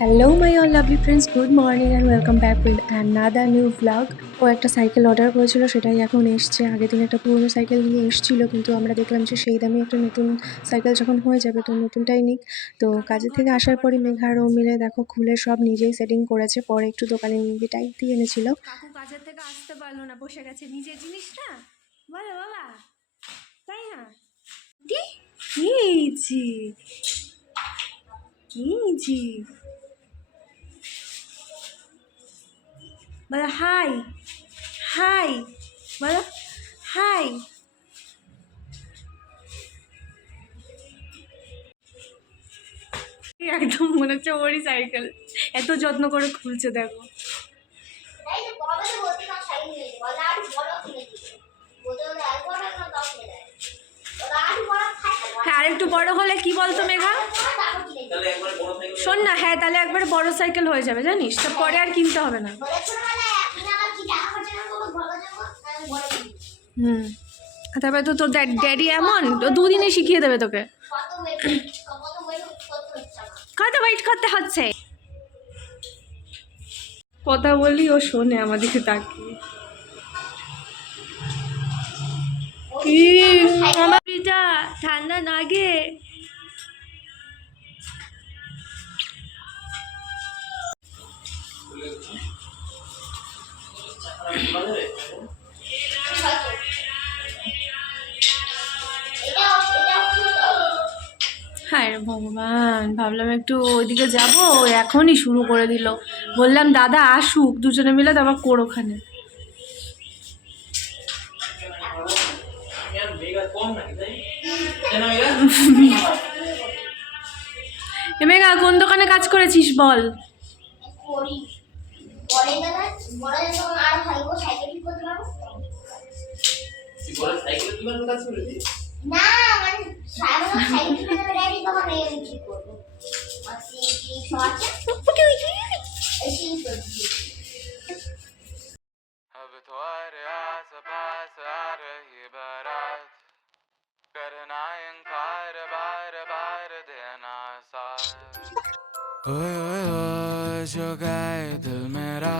Hello my all lovely friends, good morning and welcome back with another new blog. ও একটা cycle order করেছিল, সেটাই এখন এসছে। আগের দিন একটা পুরোনো সাইকেল নিয়ে এসেছিলো, কিন্তু আমরা দেখলাম যে সেই দামে একটা নতুন সাইকেল যখন হয়ে যাবে তো নতুনটাই নিক। তো কাজের থেকে আসার পরই মেঘা আর ও মিলে দেখো খুলে সব নিজেই সেটিং করেছে, পরে একটু দোকানে নিয়ে গিয়ে টাইট দিয়ে এনেছিল। কাকু কাজের থেকে আসতে পারলো না, বসে গেছে নিজের জিনিসটা। বলো বাবা, তাই না? এই যে বলো হাই, হাই বলো, হাই। একদম মনে হচ্ছে ওরই সাইকেল, এত যত্ন করে খুলছে দেখো। হ্যাঁ, আর একটু বড় হলে কি বলতো মেঘা, শোন না, হ্যাঁ তাহলে একবার বড় সাইকেল হয়ে যাবে জানিস, তো পরে আর কিনতে হবে না। হুম, তারপরে তো তোর ড্যাডি এমন দুদিনে শিখিয়ে দেবে তোকে, কত ওয়েট করতে হচ্ছে। কথা বলি ও শোনে আমাদেরকে তাকিয়ে। আমার পিঠা ঠান্ডা লাগে। হ্যাঁ ভগবান, ভাবলাম একটু ওইদিকে যাবো, এখনই শুরু করে দিল। বললাম দাদা আসুক, দুজনে মিলে তারপর কোর ওখানে। মেঘা কোন দোকানে কাজ করেছিস বল? अब तुम्हारे आस पास आ रही बारात, करना इनकार बार बार देना साथ। ओए ओए ओए जो गाए दिल मेरा,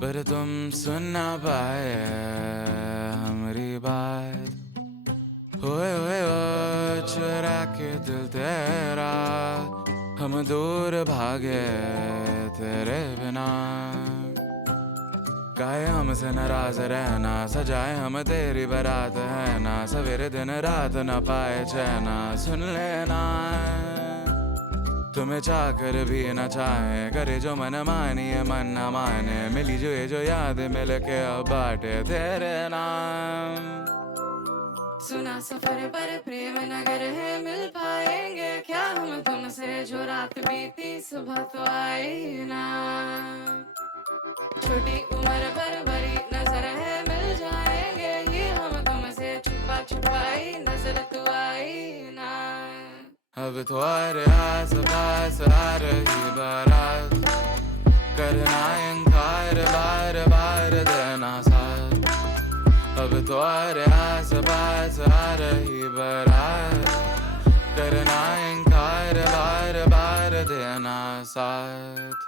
पर तुम सुन ना पाए हमारी बात। ओए ओए ओए चुरा के दिल तेरा, हम दूर भागे तेरे बिना। गाए हमसे नाराज रहना, सजाए हम तेरी बारात है ना, सवेरे दिन रात न पाए चैना सुन लेना। तुम्हें चाहकर भी न चाहे, करे जो मन मानिए मन न माने, मिली जो ये जो याद मिल के अब बाटे तेरे नाम। सुना सफर पर प्रेम नगर है, मिल पाएंगे क्या हम तुमसे, जो रात बीती सुबह तो आई ना। छोटी उम्र पर बड़ी नजर है, मिल जाएंगे ही हम तुमसे, छुपा छुपाई नजर तो आई ना। अब तुम्हारे आस पास आ रही बारात, करना इनकार बार बार देना साथ। अब तुम्हारे आस पास आ रही बारात, करना इनकार बार बार देना साथ।